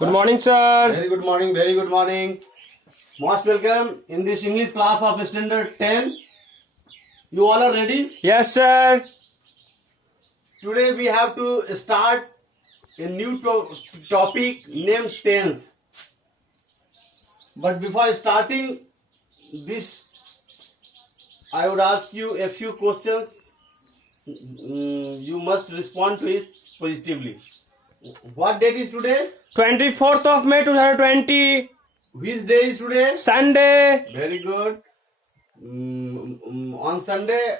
Good morning, sir. Very good morning, very good morning. Most welcome in this English class of standard 10. You all are ready? Yes, sir. Today we have to start a new topic named tense. But before starting this, I would ask you a few questions. You must respond to it positively. What date is today? 24th of May 2020. Which day is today? Sunday. Very good. On Sunday,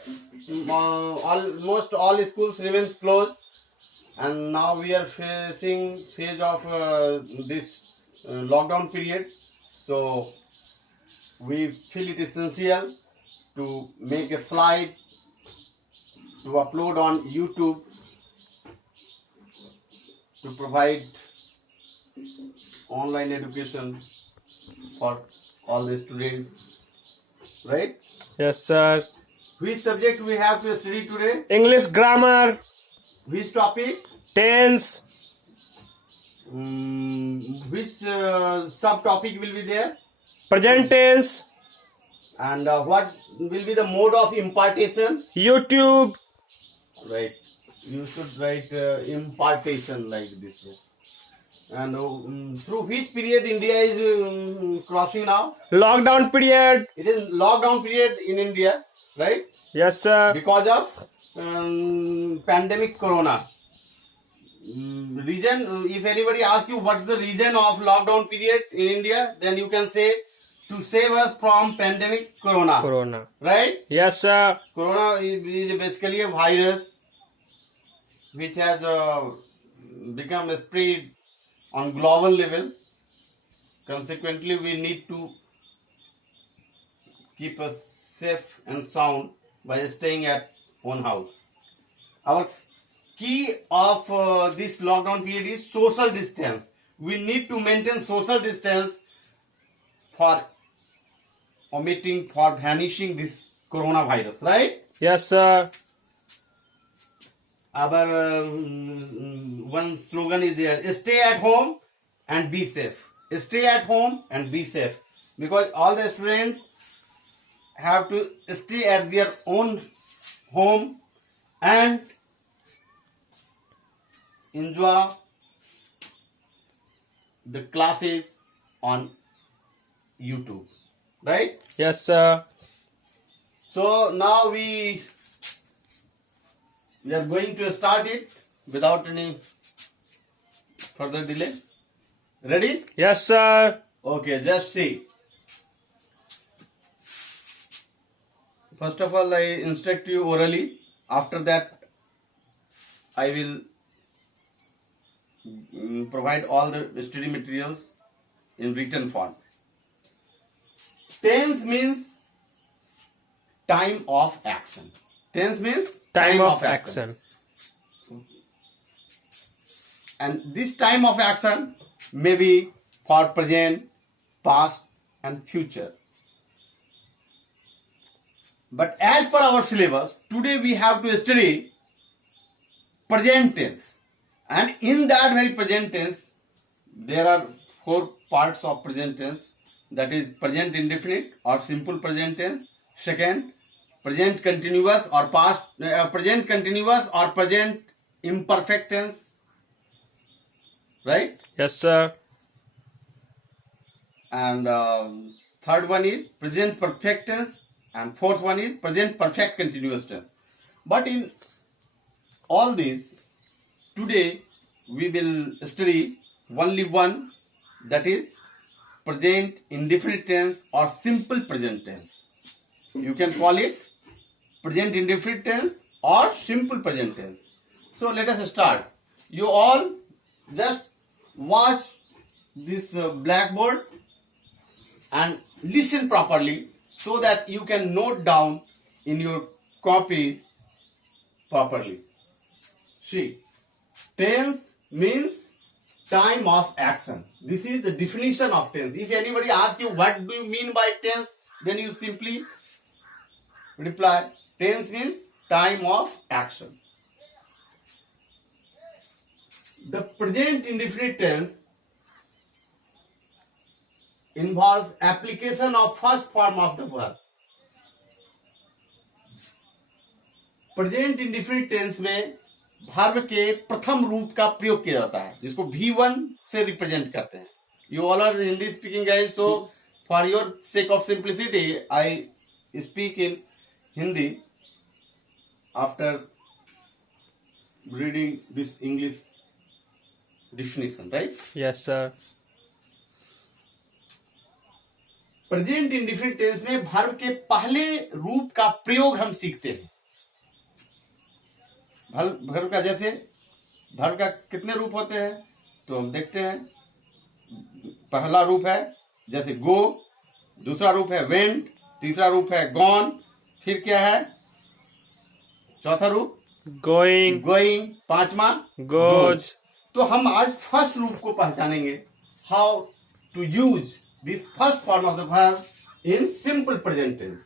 almost all schools remains closed, and now we are facing phase of this lockdown period. So we feel it essential to make a slide to upload on YouTube to provide online education for all the students, right? Yes, sir. Which subject we have to study today? English grammar. Which topic? Tense. Which subtopic will be there? Present tense. And what will be the mode of impartation? YouTube. Right. You should write impartation like this. And through which period India is crossing now? Lockdown period. It is lockdown period in India, right? Yes, sir. Because of pandemic corona. Reason, if anybody asks you what's the reason of lockdown period in India, then you can say to save us from pandemic corona. Corona. Right? Yes, sir. Corona is basically a virus which has become a spread on global level. Consequently, we need to keep us safe and sound by staying at own house. Our key of this lockdown period is social distance. We need to maintain social distance for vanishing this coronavirus, right? Yes, sir. Our one slogan is there: stay at home and be safe. Stay at home and be safe, because all the students have to stay at their own home and enjoy the classes on YouTube, right? Yes, sir. So now we are going to start it without any further delay. Ready? Yes, sir. Okay, just see. First of all, I instruct you orally. After that, I will provide all the study materials in written form. Tense means time of action. Tense means Time of action. And this time of action may be for present, past and future. But as per our syllabus, today we have to study present tense. And in that very present tense, there are 4 parts of present tense. That is present indefinite or simple present tense. Second, present continuous or present continuous or present imperfect tense. Right? Yes, sir. And third one is present perfect tense, and fourth one is present perfect continuous tense. But in all these, today we will study only one, that is present indefinite tense or simple present tense. You can call it present indefinite tense or simple present tense. So let us start. You all just watch this blackboard and listen properly so that you can note down in your copies properly. See, tense means time of action. This is the definition of tense. If anybody asks you what do you mean by tense, then you simply reply, tense means time of action. The present indefinite tense involves application of first form of the verb. Present indefinite tense में वर्ब के प्रथम रूप का प्रयोग किया जाता है, जिसको V1 से रिप्रेजेंट करते हैं. You all are Hindi speaking guys, so for your sake of simplicity I speak in Hindi after reading this English definition, right? Yes, sir. प्रेजेंट इंडिफिनिट टेंस में वर्ब के पहले रूप का प्रयोग हम सीखते हैं. वर्ब का जैसे वर्ब का कितने रूप होते हैं तो हम देखते हैं. पहला रूप है जैसे गो, दूसरा रूप है वेंट, तीसरा रूप है गॉन, फिर क्या है चौथा रूप Going. गोइंग, पांचवा Goes. तो हम आज फर्स्ट रूप को पहचानेंगे, how to use this first form of the verb in simple present tense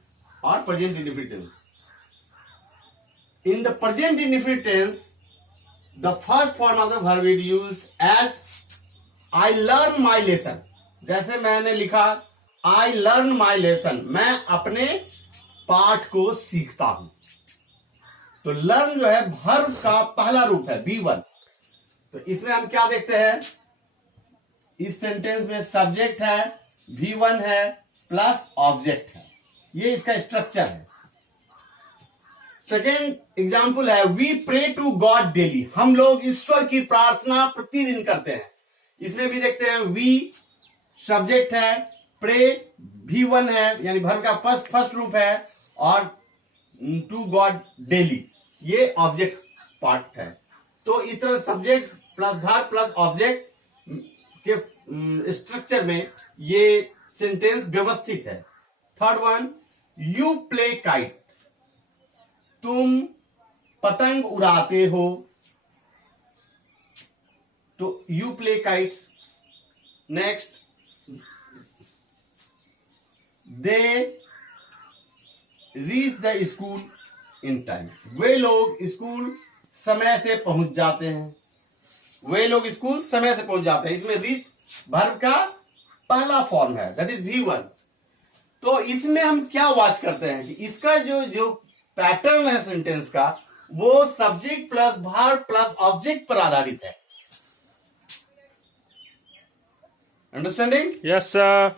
और present indefinite tense. In the present indefinite tense the first form of the verb is used as I learn my lesson. जैसे मैंने लिखा आई learn my lesson, मैं अपने पाठ को सीखता हूं. तो लर्न जो है वर्ब का पहला रूप है V1. तो इसमें हम क्या देखते हैं, इस सेंटेंस में सब्जेक्ट है, V1 है प्लस ऑब्जेक्ट है. ये इसका स्ट्रक्चर है. सेकेंड एग्जाम्पल है we pray to God daily. हम लोग ईश्वर की प्रार्थना प्रतिदिन करते हैं. इसमें भी देखते हैं वी सब्जेक्ट है, प्रे V1 है यानी वर्ब का फर्स्ट रूप है, और टू गॉड डेली ये ऑब्जेक्ट पार्ट है. तो इस तरह subject plus verb plus object के स्ट्रक्चर में ये सेंटेंस व्यवस्थित है. Third one, you play kite. तुम पतंग उड़ाते हो. So you play kites. Next, they reach the school in time. वे लोग स्कूल समय से पहुंच जाते हैं. वे लोग स्कूल समय से पहुंच जाते हैं. इसमें रीच वर्ब का पहला फॉर्म है, दैट इज V1. तो इसमें हम क्या वॉच करते हैं कि इसका जो पैटर्न है सेंटेंस का, वो subject plus verb plus object पर आधारित है. अंडरस्टैंडिंग? Yes, sir.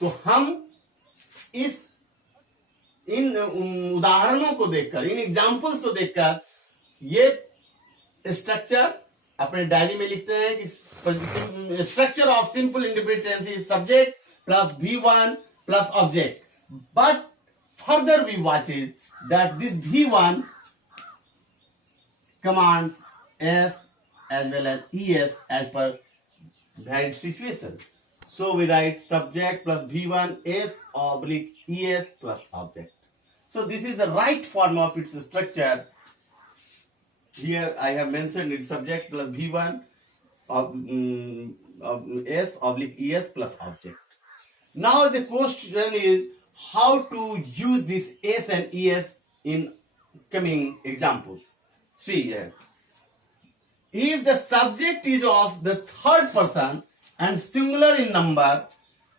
तो हम इन उदाहरणों को देखकर, इन एग्जाम्पल्स को देखकर ये स्ट्रक्चर अपने डायरी में लिखते हैं कि structure of simple indefinite tense is subject plus V1 plus object. But further we watch is that this V1 commands S as well as ES as per varied situation. So we write subject plus V1 S oblique ES plus object. So this is the right form of its structure. Here I have mentioned it subject plus V1 S oblique ES plus object. Now the question is how to use this S and ES in coming examples. See here. If the subject is of the third person and singular in number,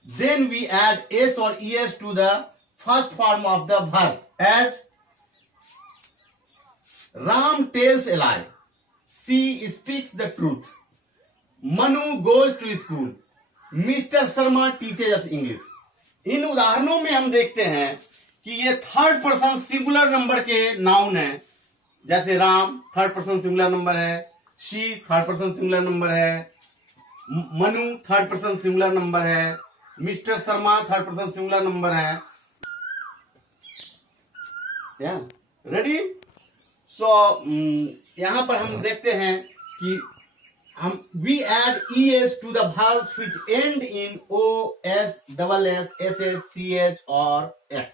then we add S or ES to the first form of the verb as Ram tells a lie, she speaks the truth, Manu goes to school, Mr. Sharma teaches us English. इन उदाहरणों में हम देखते हैं कि ये third person singular number के noun है. जैसे Ram third person singular number है, she third person singular number है, Manu third person singular number है, mister Sharma third person singular number है. रेडी? सो यहां पर हम देखते हैं कि हम we add es to the verbs which end in o, s, double s, sh, ch और x.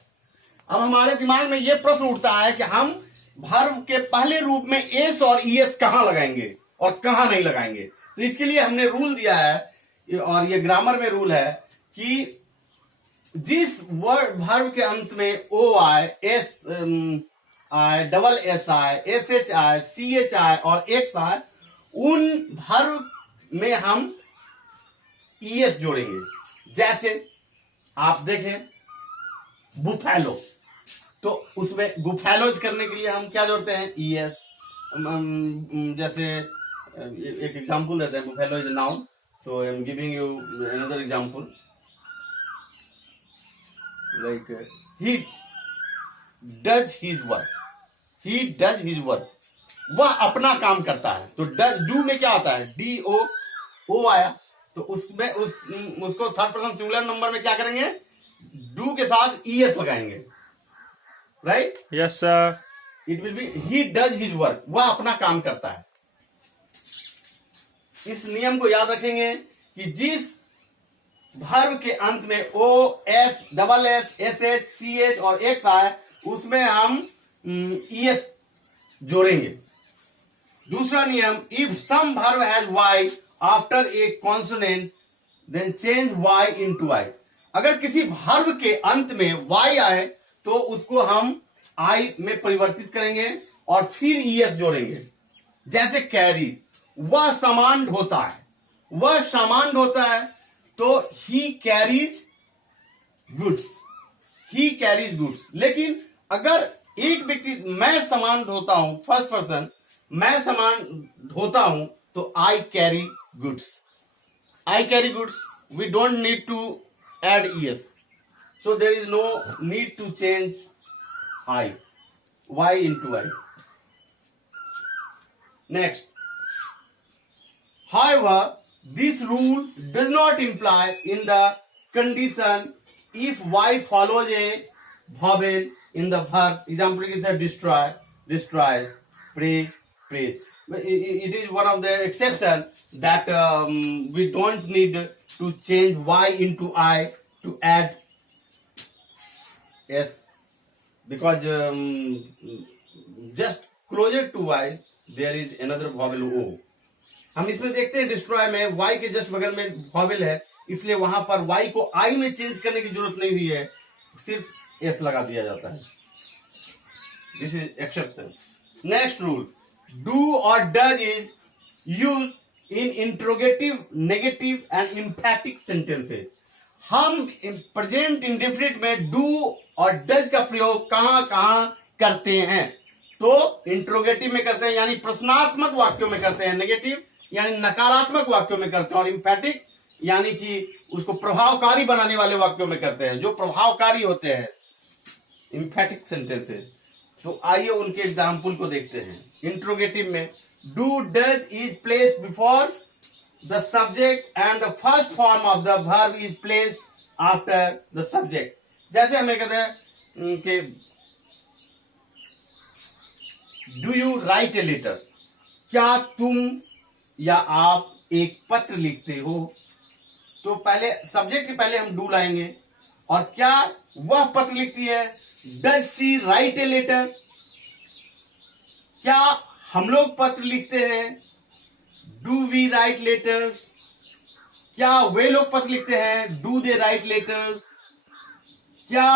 अब हमारे दिमाग में ये प्रश्न उठता है कि हम वर्ब के पहले रूप में s और es कहां लगाएंगे और कहां नहीं लगाएंगे. तो इसके लिए हमने रूल दिया है, और ये ग्रामर में रूल है कि जिस वर्ड वर्ब के अंत में o आए, s आए, डबल s आए, sh आए, ch आए और x आए, उन वर्ब में हम ईएस जोड़ेंगे। जैसे आप देखें बुफेलो, तो उसमें बुफेलोज करने के लिए हम क्या जोड़ते हैं? ईएस। जैसे एक एग्जांपल देते हैं, buffalo is noun, so I am giving you another example, like he does his work, he does his work, वह अपना काम करता है। तो डज, डू में क्या आता है? डी ओ, ओ आया, तो उसमें उसको थर्ड पर्सन सिंगुलर नंबर में क्या करेंगे? डू के साथ ईएस लगाएंगे, right? Yes, sir. It will be he does his work, वह अपना काम करता है। इस नियम को याद रखेंगे कि जिस वर्ब के अंत में O, S, double S, S H, C H और एक्स आए, उसमें हम ईएस जोड़ेंगे। दूसरा नियम, if some verb has Y after a consonant then change Y into I. अगर किसी वर्ब के अंत में वाई आए तो उसको हम आई में परिवर्तित करेंगे और फिर ईएस जोड़ेंगे। जैसे कैरी, वह सामान ढोता है, वह सामान ढोता है, तो he carries goods, he carries goods. लेकिन अगर एक व्यक्ति, मैं सामान ढोता हूं, फर्स्ट पर्सन, मैं सामान ढोता हूं, तो I carry goods, I carry goods, we don't need to add ES, so there is no need to change I, y into I. Next, however, this rule does not imply in the condition if y follows a vowel in the verb. Example is destroy, destroy, pray, pray. It is one of the exception that we don't need to change y into I to add yes, because just closer to y there is another vowel o. हम इसमें देखते हैं डिस्ट्रॉय में y के जस्ट बगल में vowel है, इसलिए वहां पर y को I में चेंज करने की जरूरत नहीं हुई है, सिर्फ s लगा दिया जाता है। This is exception. Next rule, do और does is use in interrogative, negative and emphatic sentences. हम प्रेजेंट इंडेफिनिट में डू और डज का प्रयोग कहां कहां करते हैं? तो इंट्रोगेटिव में करते हैं, यानी प्रश्नात्मक वाक्यों में करते हैं, नेगेटिव यानी नकारात्मक वाक्यों में करते हैं, और इम्पैटिक यानी कि उसको प्रभावकारी बनाने वाले वाक्यों में करते हैं, जो प्रभावकारी होते हैं, इम्फैटिक सेंटेंसेस। तो आइए उनके एग्जाम्पल को देखते हैं। इंट्रोगेटिव में do does is placed before the subject and the first form of the verb is placed after the subject. जैसे हमें कहते हैं कि do you write a letter? क्या तुम या आप एक पत्र लिखते हो? तो पहले सब्जेक्ट के पहले हम डू लाएंगे, और क्या वह पत्र लिखती है? Does she write a letter? क्या हम लोग पत्र लिखते हैं? Do we write letters? क्या वे लोग पत्र लिखते हैं? Do they write letters? क्या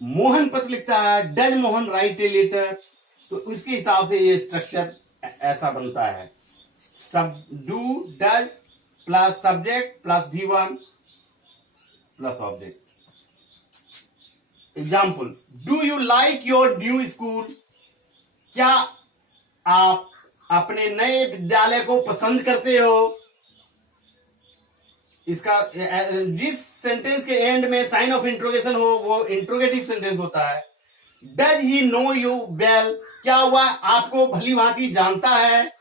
मोहन पत्र लिखता है? Does मोहन write a letter? तो उसके हिसाब से ये स्ट्रक्चर ऐसा बनता है, सब do, does plus subject plus V1 plus object. Example, do you like your new school? क्या आप अपने नए विद्यालय को पसंद करते हो? इसका जिस सेंटेंस के एंड में साइन ऑफ इंट्रोगेशन हो वो इंट्रोगेटिव सेंटेंस होता है। Does he know you well? क्या वह आपको भली भांति जानता है?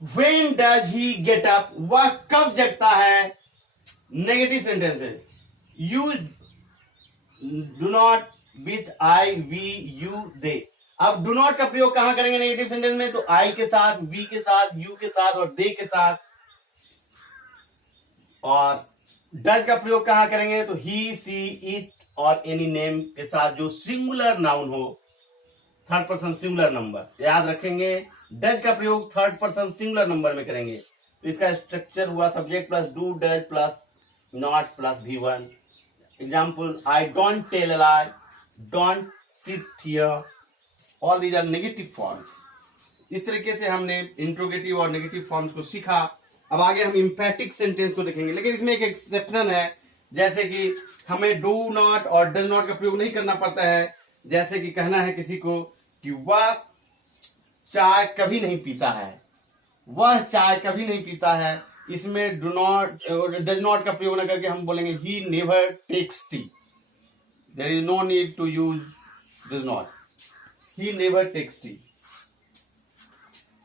When does he get up? वह कब जगता है? नेगेटिव सेंटेंस है। You do not with I, we, you, they. अब डू नॉट का प्रयोग कहां करेंगे नेगेटिव सेंटेंस में? तो आई के साथ, वी के साथ, यू के साथ और दे के साथ। और डज का प्रयोग कहां करेंगे? तो ही, सी, इट और एनी नेम के साथ जो सिंगुलर नाउन हो, थर्ड पर्सन सिंगुलर नंबर। याद रखेंगे डज का प्रयोग थर्ड पर्सन सिंगुलर नंबर में करेंगे। तो इसका स्ट्रक्चर हुआ subject plus do, does plus not plus V1। Example, I don't tell a lie, don't sit here, all these are negative forms. इस तरीके से हमने इंट्रोगेटिव और नेगेटिव फॉर्म्स को सीखा। अब आगे हम इम्पैटिक सेंटेंस को देखेंगे, लेकिन इसमें एक एक्सेप्शन है, जैसे कि हमें डू नॉट और डज नॉट का प्रयोग नहीं करना पड़ता है। जैसे कि कहना है किसी को कि वह चाय कभी नहीं पीता है, वह चाय कभी नहीं पीता है, इसमें डू नॉट और डज नॉट का प्रयोग न करके हम बोलेंगे ही never takes tea. There is no need to use does not, he never takes tea.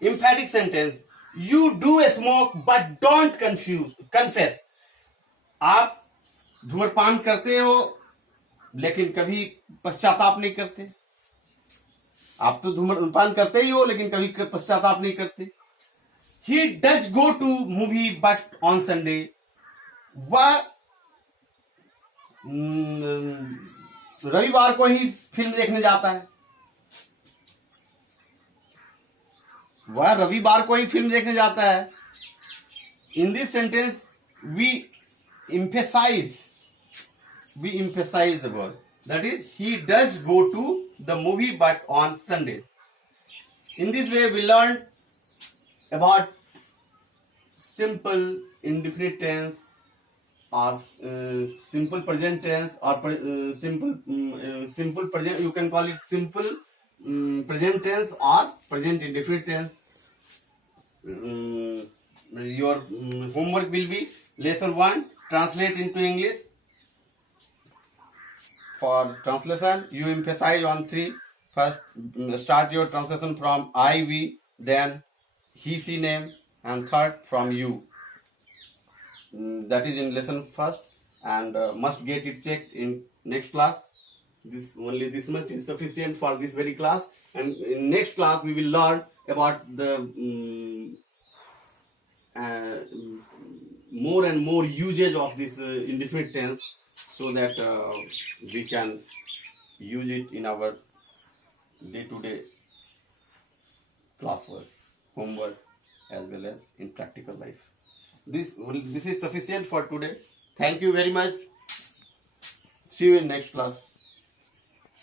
Emphatic sentence, you do smoke but don't confess. आप धूम्रपान करते हो लेकिन कभी पश्चाताप नहीं करते। आप तो धूम्रपान करते ही हो लेकिन कभी पश्चाताप नहीं करते। He does go to movie but on Sunday. वह रविवार को ही फिल्म देखने जाता है, वह रविवार को ही फिल्म देखने जाता है। In this sentence we emphasize the word, that is he does go to the movie but on Sunday. In this way we learn about simple indefinite tense or simple present tense or simple present, you can call it simple present tense or present indefinite tense. Your homework will be lesson 1, translate into English. For translation, you emphasize on 3. First, start your translation from I, we, then he, she name, and third from you. That is in lesson first, and must get it checked in next class. This much is sufficient for this very class, and in next class we will learn about the more and more usage of this indefinite tense, so that we can use it in our day-to-day classwork, homework, as well as in practical life. This is sufficient for today. Thank you very much. See you in next class.